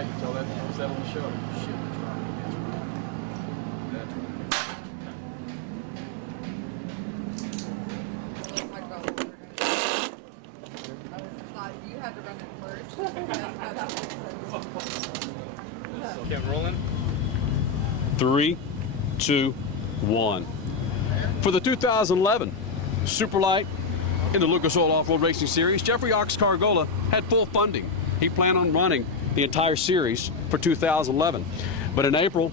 right. You tell that on the show. Shit, that's right. That's right. Talk about what we're doing. I thought you had to run it first. Okay, I'm rolling. 3, 2, 1. For the 2011 Superlight in the Lucas Oil Off-Road Racing Series, GenTireOXSegment had full funding. He planned on running the entire series for 2011. But in April,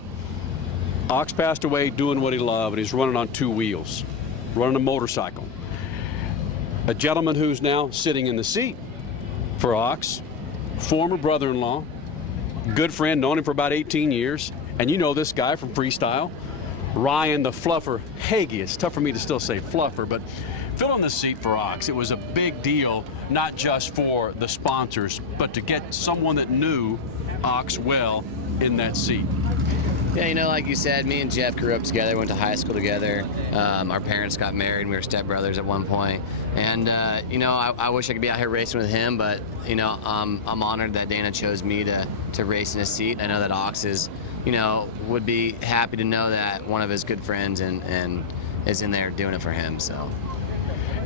Ox passed away doing what he loved, and he's running on 2 wheels, running a motorcycle. A gentleman who's now sitting in the seat for Ox, former brother-in-law, good friend, known him for about 18 years, and you know this guy from freestyle, Ryan the Fluffer Hagee. It's tough for me to still say Fluffer, but filling the seat for Ox, it was a big deal, not just for the sponsors, but to get someone that knew Ox well in that seat. Yeah, you know, like you said, me and Jeff grew up together, went to high school together. Our parents got married, and we were stepbrothers at one point. And, you know, I wish I could be out here racing with him, but, you know, I'm honored that Dana chose me to race in his seat. I know that Ox is, you know, would be happy to know that one of his good friends and is in there doing it for him, so.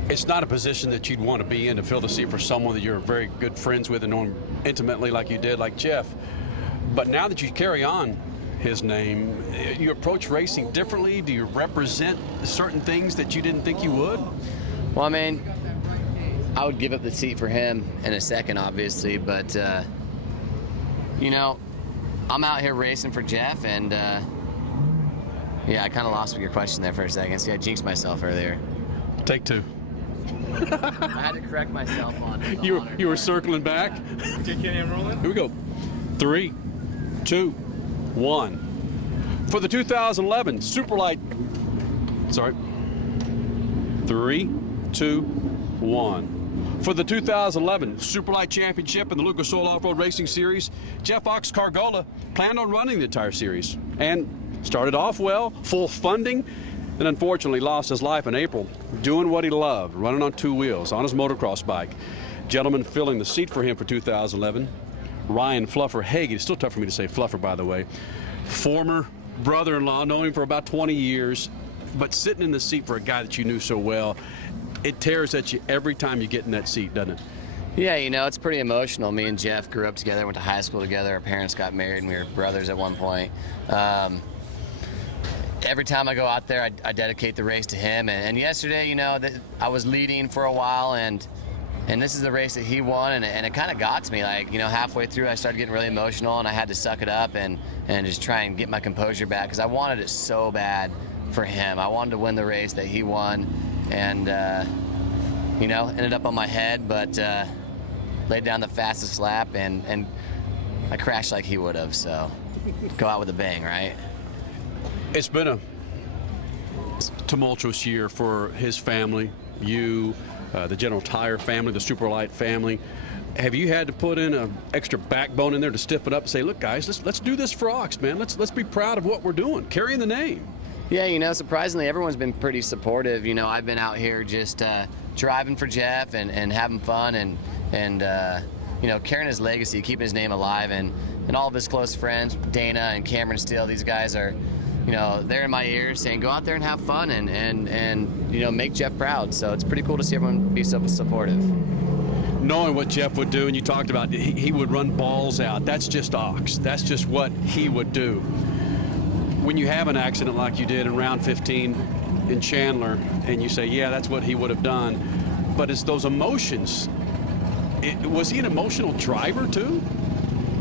It's not a position that you'd want to be in, to fill the seat for someone that you're very good friends with and know him intimately like you did, like Jeff. But now that you carry on his name, you approach racing differently? Do you represent certain things that you didn't think you would? Well, I mean, I would give up the seat for him in a second, obviously, but, you know, I'm out here racing for Jeff, and, yeah, I kind of lost your question there for a second. See, I jinxed myself earlier. Take 2. I had to correct myself on it. You were circling back? Okay, Kenny, I'm rolling. Here we go. 3, 2, 1. For the 2011 Superlight, sorry. 3, 2, 1. For the 2011 Superlight Championship in the Lucas Oil Off-Road Racing Series, Jeff Oxsegment planned on running the entire series and started off well, full funding, and unfortunately lost his life in April doing what he loved, running on 2 wheels on his motocross bike. Gentleman filling the seat for him for 2011, Ryan Fluffer Hagee. It's still tough for me to say Fluffer, by the way. Former brother-in-law, known him for about 20 years, but sitting in the seat for a guy that you knew so well, it tears at you every time you get in that seat, doesn't it? Yeah, you know, it's pretty emotional. Me and Jeff grew up together, went to high school together. Our parents got married, and we were brothers at one point. Every time I go out there, I dedicate the race to him. And yesterday, you know, I was leading for a while, and this is the race that he won, and it kind of got to me. Like, you know, halfway through, I started getting really emotional, and I had to suck it up and just try and get my composure back, because I wanted it so bad for him. I wanted to win the race that he won, and, you know, ended up on my head, but laid down the fastest lap, and I crashed like he would have, so go out with a bang, right? It's been a tumultuous year for his family, you, the General Tire family, the Superlight family. Have you had to put in an extra backbone in there to stiffen up and say, look, guys, let's do this for Ox, man. Let's be proud of what we're doing, carrying the name. Yeah, you know, surprisingly, everyone's been pretty supportive. You know, I've been out here just driving for Jeff and having fun and you know, carrying his legacy, keeping his name alive, and all of his close friends, Dana and Cameron Steele, these guys are, you know, they're in my ears saying, go out there and have fun and you know, make Jeff proud. So it's pretty cool to see everyone be so supportive. Knowing what Jeff would do, and you talked about he would run balls out. That's just Ox. That's just what he would do. When you have an accident like you did in round 15 in Chandler, and you say, yeah, that's what he would have done, but it's those emotions. Was he an emotional driver too?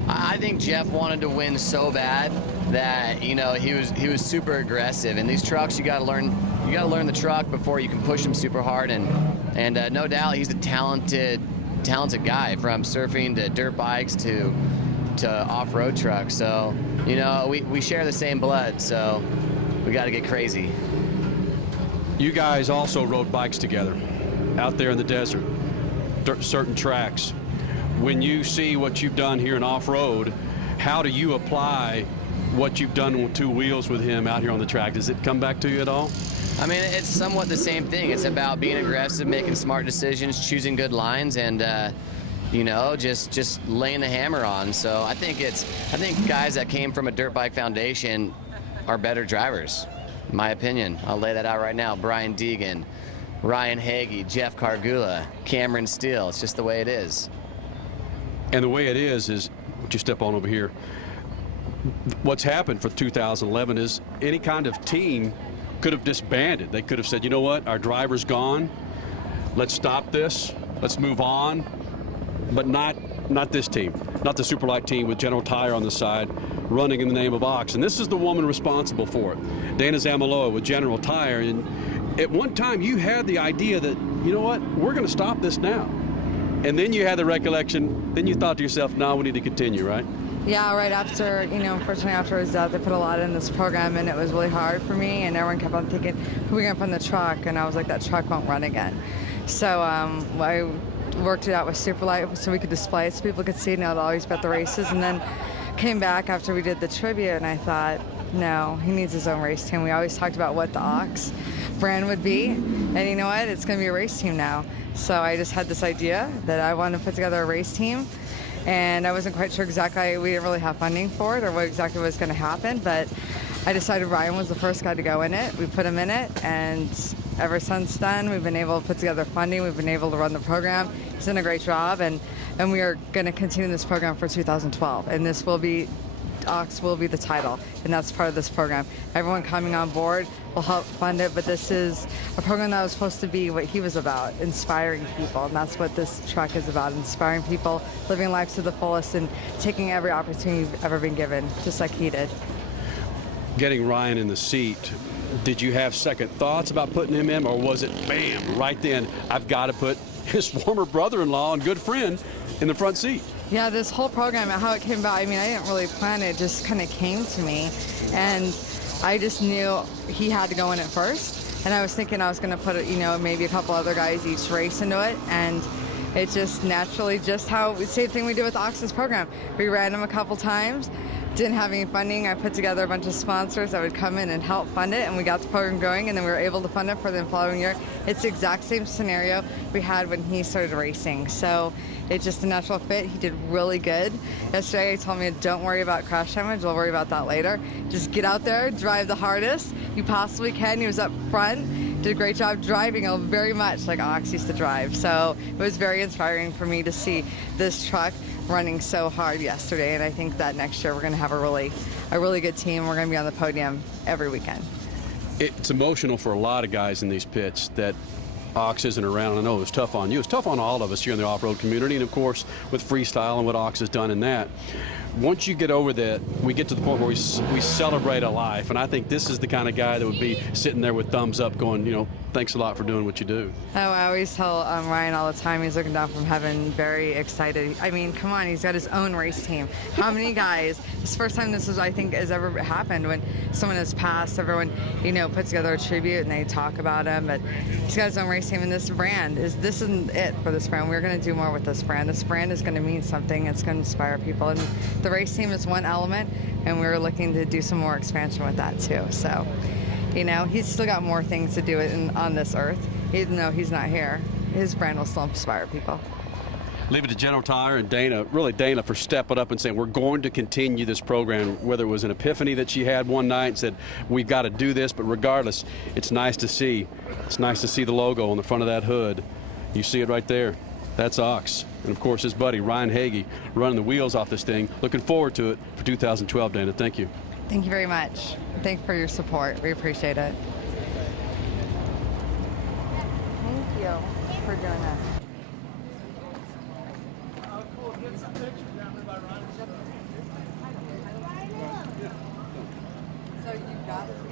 I think Jeff wanted to win so bad that, you know, he was super aggressive. And these trucks, you got to learn the truck before you can push them super hard. And no doubt, he's a talented guy, from surfing to dirt bikes to off-road trucks. So, you know, we share the same blood. So we got to get crazy. You guys also rode bikes together out there in the desert, certain tracks. When you see what you've done here in off-road, how do you apply what you've done with 2 wheels with him out here on the track? Does it come back to you at all? I mean, it's somewhat the same thing. It's about being aggressive, making smart decisions, choosing good lines, and you know, just laying the hammer on. So I think guys that came from a dirt bike foundation are better drivers, in my opinion. I'll lay that out right now. Brian Deegan, Ryan Hagee, Jeff Cargula, Cameron Steele. It's just the way it is. And the way it is would you step on over here? What's happened for 2011 is any kind of team could have disbanded. They could have said, you know what, our driver's gone. Let's stop this. Let's move on. But not this team, not the Superlight team with General Tire on the side, running in the name of Ox. And this is the woman responsible for it, Dana Zamaloa with General Tire. And at one time, you had the idea that, you know what, we're going to stop this now. And then you had the recollection. Then you thought to yourself, no, we need to continue, right? Yeah, right after, unfortunately after his death, they put a lot in this program, and it was really hard for me, and everyone kept on thinking, who are we going to put in the truck? And I was like, that truck won't run again. So I worked it out with Superlight so we could display it so people could see it, and it'll always be at the races. And then came back after we did the tribute, and I thought, no, he needs his own race team. We always talked about what the Ox brand would be, and you know what? It's going to be a race team now. So I just had this idea that I wanted to put together a race team, and I wasn't quite sure exactly. We didn't really have funding for it or what exactly was going to happen, but I decided Ryan was the first guy to go in it. We put him in it, and ever since then, we've been able to put together funding. We've been able to run the program. He's done a great job, and we are going to continue this program for 2012, and this will be Ox will be the title, and that's part of this program. Everyone coming on board will help fund it, but this is a program that was supposed to be what he was about, inspiring people, and that's what this truck is about, inspiring people, living life to the fullest, and taking every opportunity you've ever been given, just like he did. Getting Ryan in the seat, did you have second thoughts about putting him in, or was it bam, right then, I've got to put his former brother-in-law and good friend in the front seat? Yeah, this whole program, how it came about, I didn't really plan it. It just kind of came to me. And I just knew he had to go in it first. And I was thinking I was going to put, maybe a couple other guys each race into it. And it just naturally, same thing we did with Ox's program. We ran him a couple times. Didn't have any funding. I put together a bunch of sponsors that would come in and help fund it, and we got the program going, and then we were able to fund it for the following year. It's the exact same scenario we had when he started racing. So it's just a natural fit. He did really good. Yesterday he told me, don't worry about crash damage. We'll worry about that later. Just get out there, drive the hardest you possibly can. He was up front, did a great job driving very much like Ox used to drive. So it was very inspiring for me to see this truck running so hard yesterday, and I think that next year we're going to have a really good team. We're going to be on the podium every weekend. It's emotional for a lot of guys in these pits that Ox isn't around. I know it was tough on you. It's tough on all of us here in the off-road community, and of course with freestyle and what Ox has done in that. Once you get over that, we get to the point where we celebrate a life, and I think this is the kind of guy that would be sitting there with thumbs up going, thanks a lot for doing what you do. Oh, I always tell Ryan all the time, he's looking down from heaven, very excited. Come on, he's got his own race team. How many guys? It's the first time this I think, has ever happened when someone has passed. Everyone, puts together a tribute and they talk about him, but he's got his own race team, and this isn't it for this brand. We're going to do more with this brand. This brand is going to mean something. It's going to inspire people, and the race team is one element, and we're looking to do some more expansion with that too. So, he's still got more things to do on this earth. Even though he's not here, his brand will still inspire people. Leave it to General Tire and Dana, really Dana, for stepping up and saying, we're going to continue this program, whether it was an epiphany that she had one night and said, we've got to do this, but regardless, it's nice to see. It's nice to see the logo on the front of that hood. You see it right there. That's Ox. And of course, his buddy, Ryan Hagee, running the wheels off this thing. Looking forward to it for 2012, Dana. Thank you. Thank you very much. Thank you for your support. We appreciate it. Thank you for doing that. So you got it.